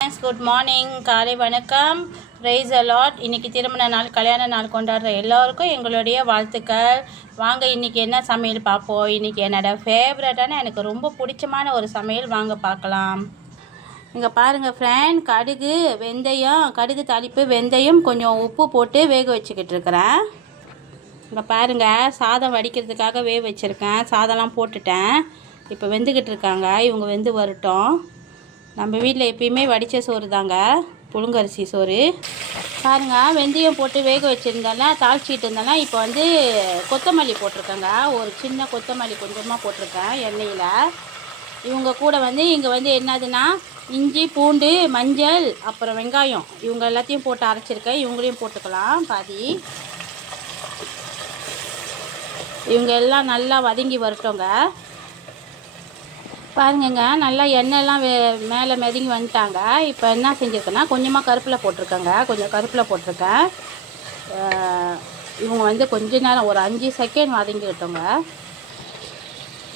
Good morning, காலை வணக்கம். Praise அலாட். இன்றைக்கி திருமண நாள், கல்யாண நாள் கொண்டாடுற எல்லோருக்கும் எங்களுடைய வாழ்த்துக்கள். வாங்க இன்றைக்கி என்ன சமையல் பார்ப்போம். இன்றைக்கி என்னோடய ஃபேவரட்டான எனக்கு ரொம்ப பிடிச்சமான ஒரு சமையல் வாங்க பார்க்கலாம். இங்கே பாருங்கள் ஃப்ரெண்ட், கடுகு வெந்தயம், கடுகு தாளிப்பு, வெந்தயம், கொஞ்சம் உப்பு போட்டு வேக வச்சுக்கிட்டு இருக்கிறேன். இங்கே பாருங்கள், சாதம் வடிக்கிறதுக்காக வேக வச்சுருக்கேன். சாதம்லாம் போட்டுட்டேன். இப்போ வெந்துக்கிட்டு இருக்காங்க. இவங்க வெந்து வரட்டும். நம்ம வீட்டில் எப்பயுமே வடித்த சோறு தாங்க, புழுங்கரிசி சோறு. பாருங்கள், வெந்தயம் போட்டு வேக வச்சுருந்தாலும் தாளிச்சிட்டு இருந்தாலும் இப்போ வந்து கொத்தமல்லி போட்டிருக்கேங்க. ஒரு சின்ன கொத்தமல்லி கொஞ்சமாக போட்டிருக்கேன் எண்ணெயில். இவங்க கூட வந்து இங்கே வந்து என்னதுன்னா இஞ்சி, பூண்டு, மஞ்சள், அப்புறம் வெங்காயம், இவங்க எல்லாத்தையும் போட்டு அரைச்சிருக்கேன். இவங்களையும் போட்டுக்கலாம் பாதி. இவங்க எல்லாம் நல்லா வதங்கி வரட்டோங்க. பாருங்கங்க, நல்லா எண்ணெய்லாம் மேலே மிதங்கி வந்துட்டாங்க. இப்போ என்ன செஞ்சுருக்கேன்னா கொஞ்சமாக கருப்பில் போட்டிருக்கேங்க. கொஞ்சம் கருப்பில் போட்டிருக்கேன். இவங்க வந்து கொஞ்ச நேரம் ஒரு 5 செகண்ட் வதங்கிக்கிட்டோங்க.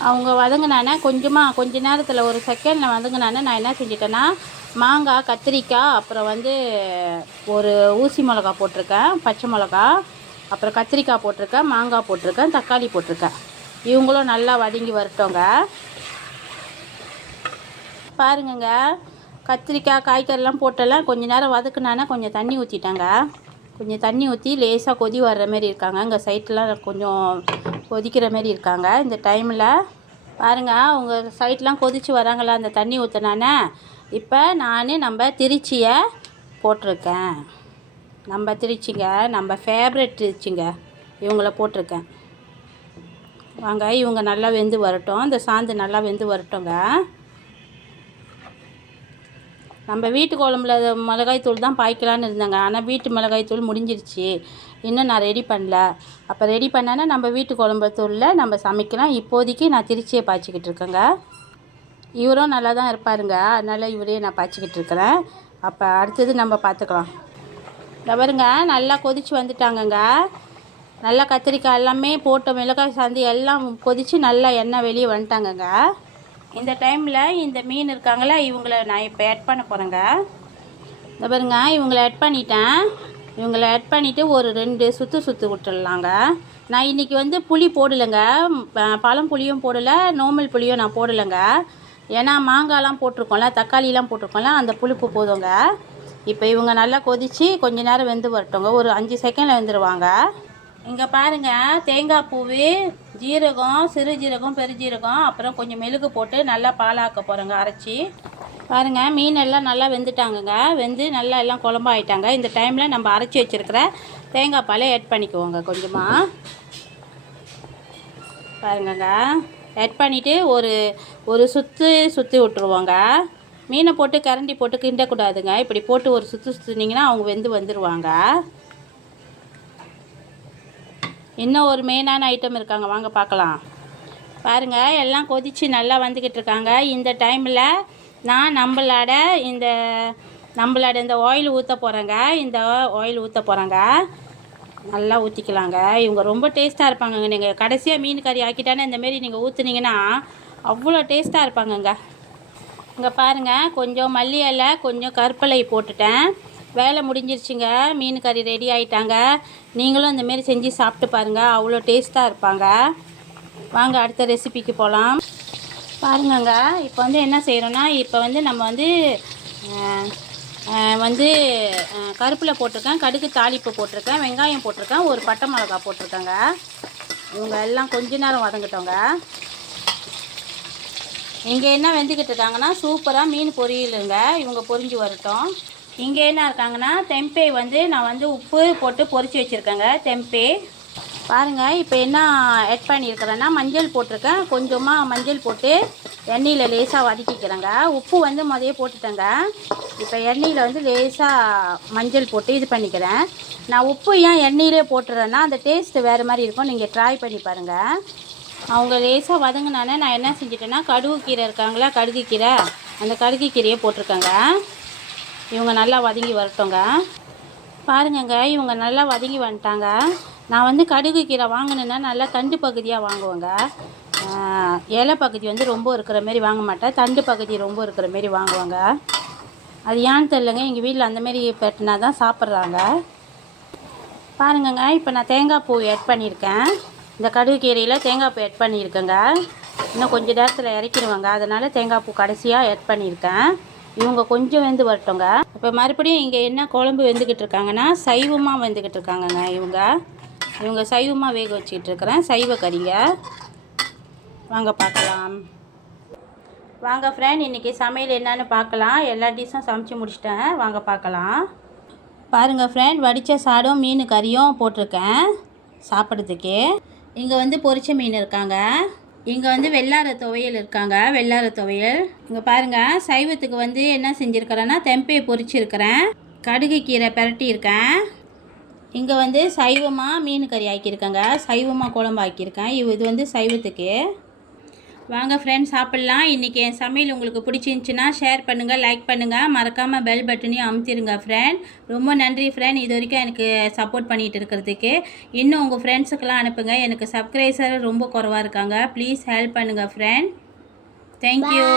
அவங்க வதங்கினானே கொஞ்ச நேரத்தில் ஒரு செகண்டில் வதங்கினானே நான் என்ன செஞ்சிட்டேன்னா மாங்காய், கத்திரிக்காய், அப்புறம் வந்து ஒரு ஊசி மிளகா போட்டிருக்கேன், பச்சை மிளகா, அப்புறம் கத்திரிக்காய் போட்டிருக்கேன், மாங்காய் போட்டிருக்கேன், தக்காளி போட்டிருக்கேன். இவங்களும் நல்லா வதங்கி வரட்டோங்க. பாருங்கங்க, கத்திரிக்காய், காய்கறிலாம் போட்டெல்லாம் கொஞ்சம் நேரம் வதக்குனானே கொஞ்சம் தண்ணி ஊற்றிட்டாங்க. கொஞ்சம் தண்ணி ஊற்றி லேசாக கொதி வர்ற மாரி இருக்காங்க. இங்கே சைட்லாம் கொஞ்சம் கொதிக்கிற மாரி இருக்காங்க. இந்த டைமில் பாருங்கள், அவங்க சைட்லாம் கொதித்து வராங்களா அந்த தண்ணி ஊற்றினானே. இப்போ நம்ம திருச்சியை போட்டிருக்கேன். நம்ம திருச்சிங்க, நம்ம ஃபேவரட் திருச்சிங்க, இவங்கள போட்டிருக்கேன். வாங்க, இவங்க நல்லா வெந்து வரட்டும். இந்த சாந்து நல்லா வெந்து வரட்டுங்க. நம்ம வீட்டு குழம்புல மிளகாய் தூள் தான் பாய்க்கலான்னு இருந்தாங்க. ஆனால் வீட்டு மிளகாய் தூள் முடிஞ்சிருச்சு. இன்னும் நான் ரெடி பண்ணல. அப்போ ரெடி பண்ணேன்னா நம்ம வீட்டு குழம்பு தூளில் நம்ம சமைக்கலாம். இப்போதைக்கு நான் திருச்சியை பாய்ச்சிக்கிட்டு இருக்கேங்க. இவரும் நல்லா தான் இருப்பாருங்க, அதனால் இவரே நான் பாய்ச்சிக்கிட்டு இருக்கிறேன். அப்போ அடுத்தது நம்ம பார்த்துக்கலாம். பாருங்க, நல்லா கொதித்து வந்துட்டாங்கங்க. நல்லா கத்திரிக்காய் எல்லாமே போட்ட மிளகாய் சாந்து எல்லாம் கொதித்து நல்லா எண்ணெய் வெளியே வந்துட்டாங்கங்க. இந்த டைமில் இந்த மீன் இருக்காங்களா, இவங்கள நான் இப்போ ஆட் பண்ண போகிறேங்க. இந்த பாருங்க, இவங்கள ஆட் பண்ணிட்டேன். இவங்கள ஆட் பண்ணிவிட்டு ஒரு 2 சுற்று விட்டுடலாங்க. நான் இன்றைக்கி வந்து புளி போடலைங்க. பழம் புளியும் போடலை, நார்மல் புளியும் நான் போடலைங்க. ஏன்னா மாங்காய்லாம் போட்டிருக்கோம்ல, தக்காளிலாம் போட்டிருக்கோம்ல, அந்த புளிப்பு போதுங்க. இப்போ இவங்க நல்லா கொதித்து கொஞ்ச நேரம் வெந்து வரட்டோங்க. ஒரு 5 செகண்டில் வெந்துடுவாங்க. இங்கே பாருங்கள், தேங்காய் பூவு, ஜீரகம், சிறு ஜீரகம், பெருஜீரகம், அப்புறம் கொஞ்சம் மெழுகு போட்டு நல்லா பாலாக்க போகிறேங்க அரைச்சி. பாருங்கள், மீன் எல்லாம் நல்லா வெந்துட்டாங்கங்க. வெந்து நல்லா எல்லாம் குழம்பாயிட்டாங்க. இந்த டைமில் நம்ம அரைச்சி வச்சுருக்கிற தேங்காய் பாலை ஆட் பண்ணிக்குவோங்க கொஞ்சமாக. பாருங்கங்க, ஆட் பண்ணிவிட்டு ஒரு சுற்றி விட்டுருவோங்க. மீனை போட்டு கரண்டி போட்டு கிண்டக்கூடாதுங்க. இப்படி போட்டு ஒரு சுற்றினீங்கன்னா அவங்க வெந்து வந்துடுவாங்க. இன்னும் ஒரு மெயினான ஐட்டம் இருக்காங்க, வாங்க பார்க்கலாம். பாருங்கள், எல்லாம் கொதித்து நல்லா வந்துக்கிட்டு இருக்காங்க. இந்த டைமில் நான் நம்மளோட இந்த ஆயில் ஊற்ற போகிறேங்க. இந்த ஆயில் ஊற்ற போகிறேங்க. நல்லா ஊற்றிக்கலாங்க. இவங்க ரொம்ப டேஸ்ட்டாக இருப்பாங்கங்க. நீங்கள் கடைசியாக மீன் கறி ஆக்கிட்டானே இந்தமாரி நீங்கள் ஊற்றுனீங்கன்னா அவ்வளோ டேஸ்ட்டாக இருப்பாங்கங்க. இங்கே பாருங்கள், கொஞ்சம் மல்லி இலை, கொஞ்சம் கருப்பலை போட்டுட்டேன். வேலை முடிஞ்சிருச்சுங்க. மீன் கறி ரெடி ஆகிட்டாங்க. நீங்களும் இந்தமாரி செஞ்சு சாப்பிட்டு பாருங்கள், அவ்வளோ டேஸ்ட்டாக இருப்பாங்க. வாங்க அடுத்த ரெசிபிக்கு போகலாம். பாருங்கங்க, இப்போ வந்து என்ன செய்கிறோன்னா, இப்போ வந்து நம்ம வந்து கருப்பில் போட்டிருக்கேன், கடுகு தாளிப்பு போட்டிருக்கேன், வெங்காயம் போட்டிருக்கேன், ஒரு பட்டை மிளகா போட்டிருக்கேங்க. இவங்க எல்லாம் கொஞ்ச நேரம் வதங்கிட்டோங்க. இங்கே என்ன வெந்துக்கிட்டு இருக்காங்கன்னா சூப்பராக மீன் பொரியலுங்க. இவங்க பொரிஞ்சு வரட்டும். இங்கே என்ன இருக்காங்கன்னா தெம்பே வந்து நான் வந்து உப்பு போட்டு பொரிச்சு வச்சுருக்கேங்க. தெம்பே பாருங்கள், இப்போ என்ன ஆட் பண்ணியிருக்கிறேன்னா மஞ்சள் போட்டிருக்கேன். கொஞ்சமாக மஞ்சள் போட்டு எண்ணெயில் லேசாக வதக்கிக்கிறேங்க. உப்பு வந்து முதல்ல போட்டுட்டேங்க. இப்போ எண்ணெயில் வந்து லேசாக மஞ்சள் போட்டு இது பண்ணிக்கிறேன். நான் உப்பு ஏன் எண்ணெயிலே போட்டுறேன்னா அந்த டேஸ்ட்டு வேறு மாதிரி இருக்கும். நீங்கள் ட்ரை பண்ணி பாருங்கள். அவங்க லேசாக வதங்கினானே நான் என்ன செஞ்சிட்டேன்னா கடுகு கீரை இருக்காங்களா, கடுகு கீரை, அந்த கடுகு கீரையை போட்டிருக்கேங்க. இவங்க நல்லா வதங்கி வரட்டோங்க. பாருங்கங்க, இவங்க நல்லா வதங்கி வந்துட்டாங்க. நான் வந்து கடுகு கீரை வாங்கினேன்னா நல்லா தண்டு பகுதியாக வாங்குவேங்க. இலை பகுதி வந்து ரொம்ப இருக்கிற மாரி வாங்க மாட்டேன், தண்டு பகுதி ரொம்ப இருக்கிற மாரி வாங்குவாங்க. அது ஏன்னு தெரிலங்க, எங்கள் வீட்டில் அந்தமாரி பெட்டினா தான் சாப்பிட்றாங்க. பாருங்கங்க, இப்போ நான் தேங்காய் பூ ஆட் பண்ணியிருக்கேன். இந்த கடுகு கீரையில் தேங்காய் பூ ஆட் பண்ணியிருக்கேங்க. இன்னும் கொஞ்சம் நேரத்தில் இறக்கிடுவாங்க, அதனால் தேங்காய் பூ கடைசியாக ஆட் பண்ணியிருக்கேன். இவங்க கொஞ்சம் வெந்து வரட்டுங்க. இப்போ மறுபடியும் இங்கே என்ன குழம்பு வெந்துக்கிட்டு இருக்காங்கன்னா, சைவமாக வெந்துக்கிட்டு இருக்காங்கங்க. இவங்க சைவமாக வேக வச்சுக்கிட்டு இருக்கிறேன், சைவ கறிங்க. வாங்க பார்க்கலாம். வாங்க ஃப்ரெண்ட், இன்றைக்கி சமையல் என்னன்னு பார்க்கலாம். எல்லா டிஷ்ஷும் சமைச்சு முடிச்சிட்டேன், வாங்க பார்க்கலாம். பாருங்கள் ஃப்ரெண்ட், வடித்த சாதம் மீன் கறியும் போட்டிருக்கேன் சாப்பிட்றதுக்கே. இங்கே வந்து பொரிச்ச மீன் இருக்காங்க. இங்கே வந்து வெள்ளார துவையல் இருக்காங்க, வெள்ளார துவையல். இங்கே பாருங்கள், சைவத்துக்கு வந்து என்ன செஞ்சுருக்கிறேன்னா தெம்பையை பொரிச்சிருக்கிறேன், கடுகு கீரை பிரட்டியிருக்கேன். இங்கே வந்து சைவமாக மீன் கறி ஆக்கியிருக்கேங்க, சைவமாக குழம்பு ஆக்கியிருக்கேன். இது வந்து சைவத்துக்கு. வாங்க ஃப்ரெண்ட்ஸ் சாப்பிட்லாம். இன்றைக்கி என் சமையல் உங்களுக்கு பிடிச்சிருந்துச்சின்னா ஷேர் பண்ணுங்கள், லைக் பண்ணுங்கள், மறக்காமல் பெல் பட்டனையும் அமுத்திடுங்க ஃப்ரெண்ட். ரொம்ப நன்றி ஃப்ரெண்ட், இது வரைக்கும் எனக்கு சப்போர்ட் பண்ணிகிட்டு இருக்கிறதுக்கு. இன்னும் உங்கள் ஃப்ரெண்ட்ஸுக்கெல்லாம் அனுப்புங்க. எனக்கு சப்ஸ்கிரைபர் ரொம்ப குறைவாக இருக்காங்க, ப்ளீஸ் ஹெல்ப் பண்ணுங்கள் ஃப்ரெண்ட். தேங்க்யூ.